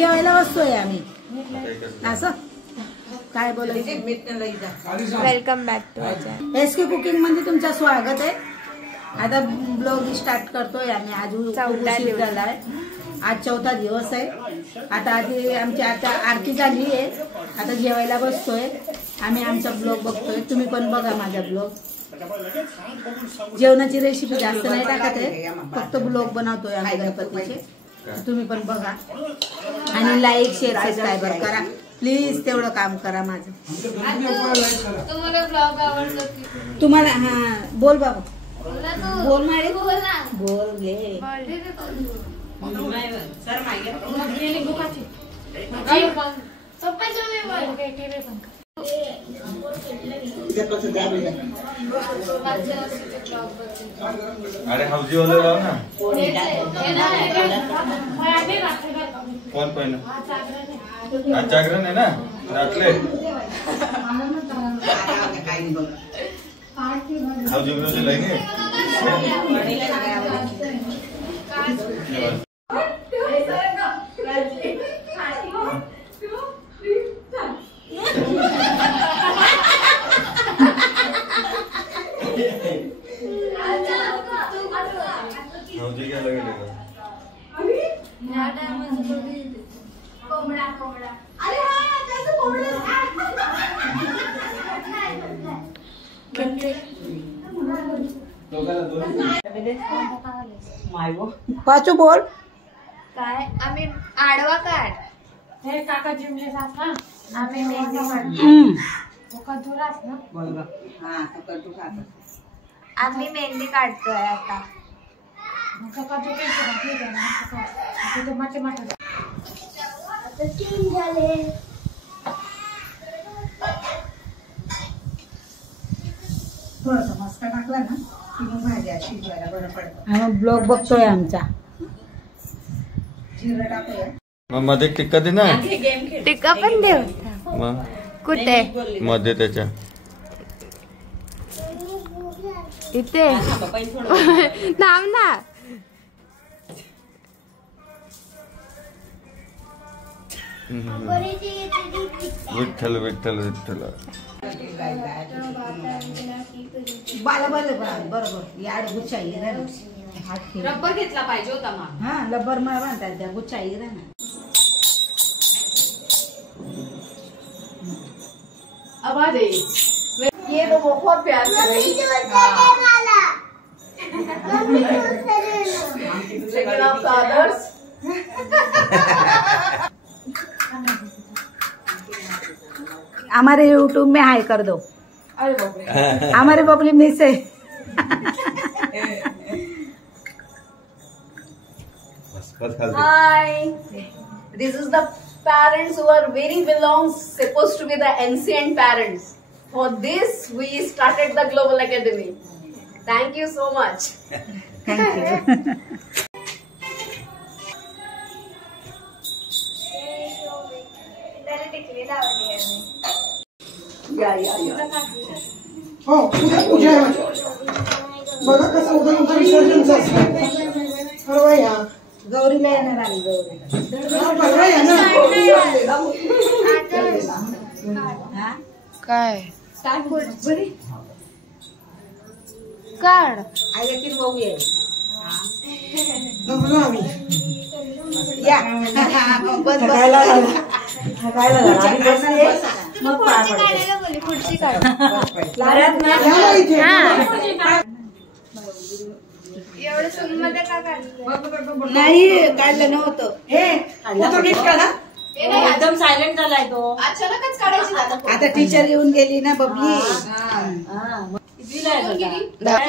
जेवायला बसतोय आम्ही असं काय बोलायचं. Welcome back to SK cooking मध्ये तुमचं स्वागत आहे. आता ब्लॉग स्टार्ट करतोय आम्ही. आज उशीर झालाय. आज 4था दिवस आहे. आता आधी आमची आता आरती झाली आहे. आता जेवायला बसतोय आम्ही. आमचा ब्लॉग बघतोय. तुम्ही पण बघा माझा ब्लॉग. जेवणाची रेसिपी जास्त नाही टाकत आहे. फक्त ब्लॉग बनवतोय आम्ही गणपतीचे. तुम्ही पण बघा आणि लाईक शेअर सबस्क्राईबर करा प्लीज. तेवढं काम करा माझं. तुम्हाला ब्लॉग आवडला तुम्हाला. हा बोल बाबा बोल मारे बोल घे. अरे हौजी वाले लाव ना. कौन पहिलं आज जागरण आहे ना रातले. हौजी वाले लेंगे. हौजी क्या लगेगा कोंबडा कोंबडा. अरे हा त्याचं कोंबडा. पाचू बोल काय. आम्ही आडवा काढ. हे काका जिमले जात ना. आम्ही मेहंदी काढतो. आम्ही मेहंदी काढतोय आता. थोडासा मस्का टाकला ना की मग भाज्या शिजवायला बरं पडतं. ब्लॉग बघतोय आमचा. जिरं टाकूया. मग मध्ये टिक्का दे ना. टिक्का पण देऊ. मग कुठे मध्ये त्याच्या इथे थांब ना. विठ्ठल विठ्ठल विठ्ठल. बाला बरोबर याड गुच्छाई रबर घेतला पाहिजे होता मग. हा लब्बर मला बांधतात त्या गुच्छाई ना. आवाज ये तो बहुत प्यार से रही. Second of the others. हमारे यूट्यूब में हाई कर दो. अरे बाप रे. हमारे बबली मिस है. Hi. This is the parents who are very supposed to be the ancient parents. For this, we started the Global Academy. Thank you so much. Thank you. हो उद्या पूजा आहे. बघा कसं उद्या तुमचं विसर्जनचं असतं. परवा या गौरीला येणार आम्ही. गौरीला परवा या ना. काय काढ. आईला ती बघू ये. जमलो आम्ही. या पुढची काढ. एवढं सून मध्ये का काढलं. नाही काढलं नव्हतं. एकदम सायलेंट झालाय तो. अचानकच काढायची आता टीचर येऊन गेली ना बबली.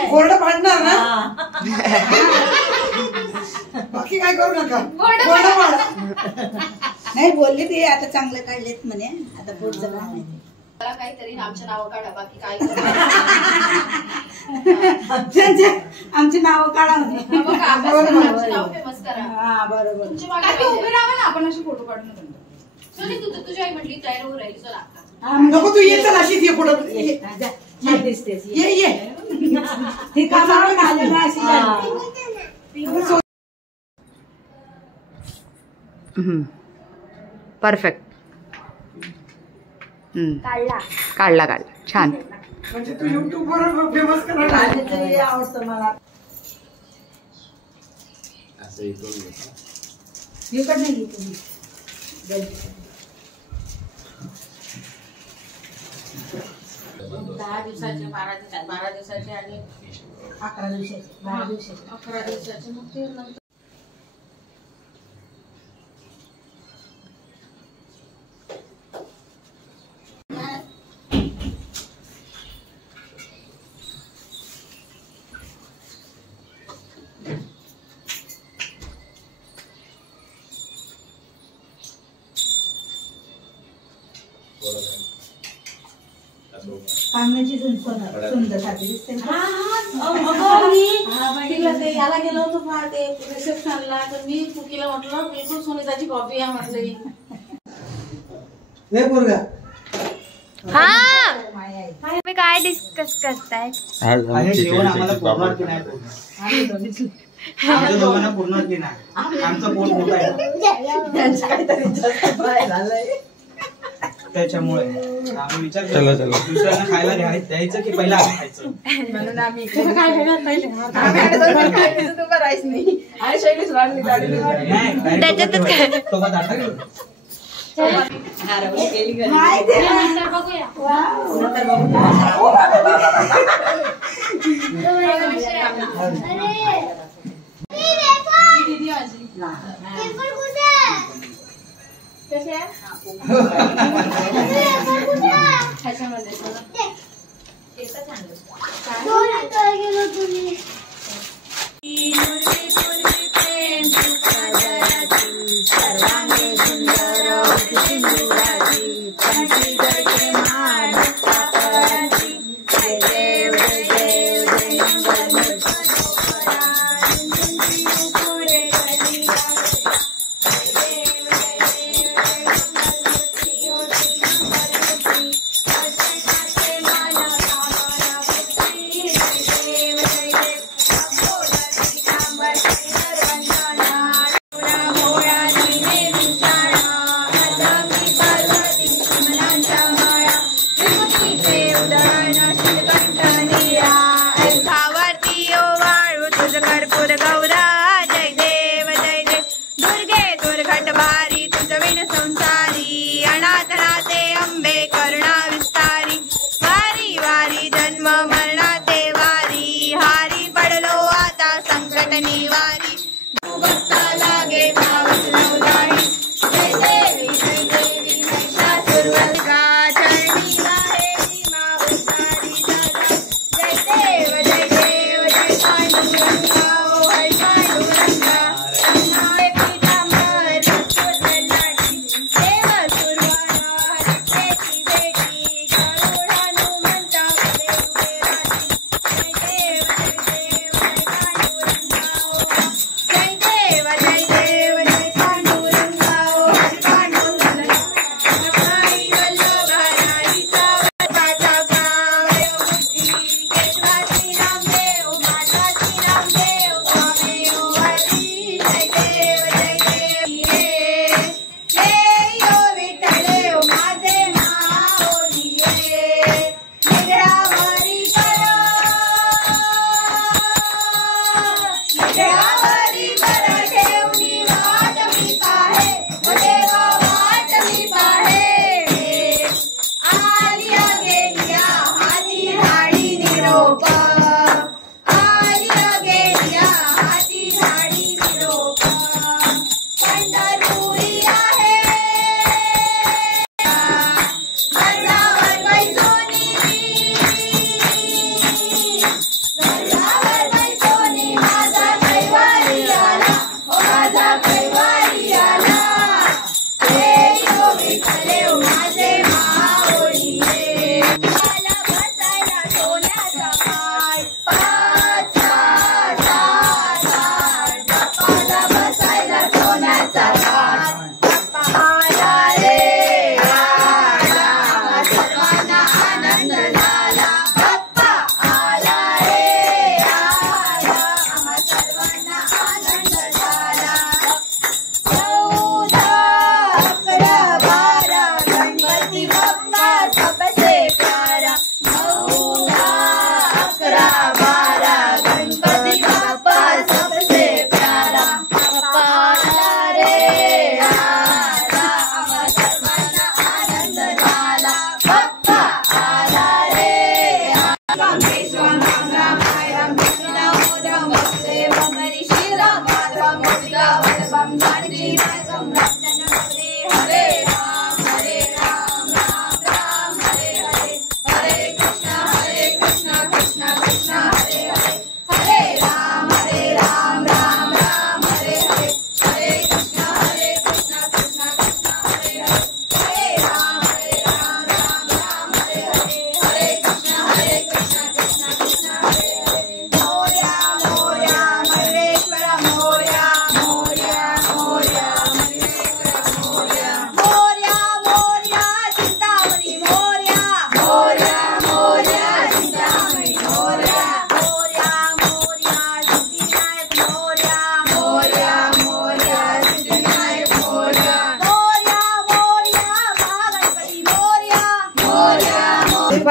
कोरडं पाडणार ना. बाकी काय करू नका. कोरडं पाड. नाही बोलली ती. आता चांगलं काढलेत म्हणे. आता पुढचं काय माहिती. मला काहीतरी आमच्या नाव काढा. बाकी काय आमची नाव काढा म्हणे. नाव फेमस करा. हा बरोबर. उभे राहा ना. आपण असे फोटो काढून तुझी आई म्हटली तयार होऊ राहिली. चला नको तू ये. चल अशीच ये पुढं. दिसतेस. ये ती कामावर आली ना अशी. परफेक्ट. काढला. काढला छान. म्हणजे तू युट्यूब वर फेमस करायला आवडतं मला. इकडनं घे तुम्ही. 10 दिवसाचे 12 दिवसाचे आणि 11 दिवसाचे 12 दिवसाचे 11 दिवसाचे मग ते नंतर कांद्याची सुंदर साधी दिसते. याला गेलो होतो पहा ते रिसेप्शनला, तर मी कुकीला म्हटलं बिलकुल सुनीताची कॉपी आहे म्हटलं. तुम्ही काय डिस्कस करताय? जेवण आम्हाला पूर्ण की नाही आमच्या दोघांना पूर्ण की नाही. आमचं पोट मोठं आहे त्याच्यामुळे आम्ही विचार करतो दुसऱ्यांना खायला द्यायचं की पहिला आम्ही खायचं. म्हणून आम्ही राईस नाही आणि शैलीच राहिली त्याच्यातच काय सोबत आता बघूया. कसे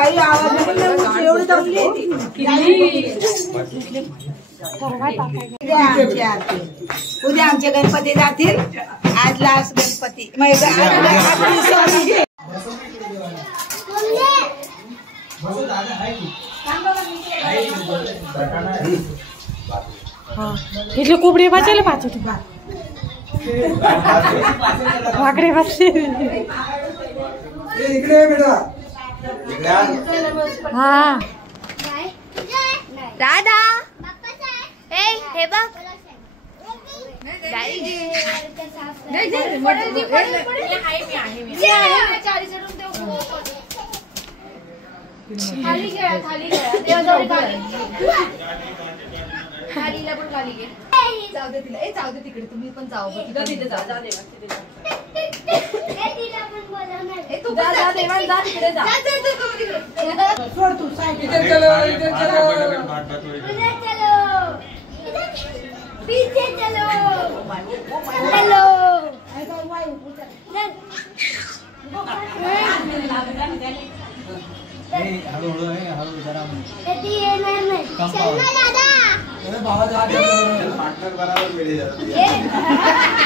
बाई आवाज एवढी दमली उद्या आमचे गणपती जातील. आज लास्ट गणपती इथले कोबडे वाचायला पाहतो तू वाकडे वाचले इकडे बेटा हा दादा हे बघ खाली खेळा खालीला पण खाली घे. जाऊ दे तिला. जाऊ दे तिकडे. तुम्ही पण जाऊ तिथे जा. तू जा देवान जा तिकडे जा. सोड तू साईड पीछे चलो. हेलो हळूहळू जरा पार्टनर बराबर मिले जाते.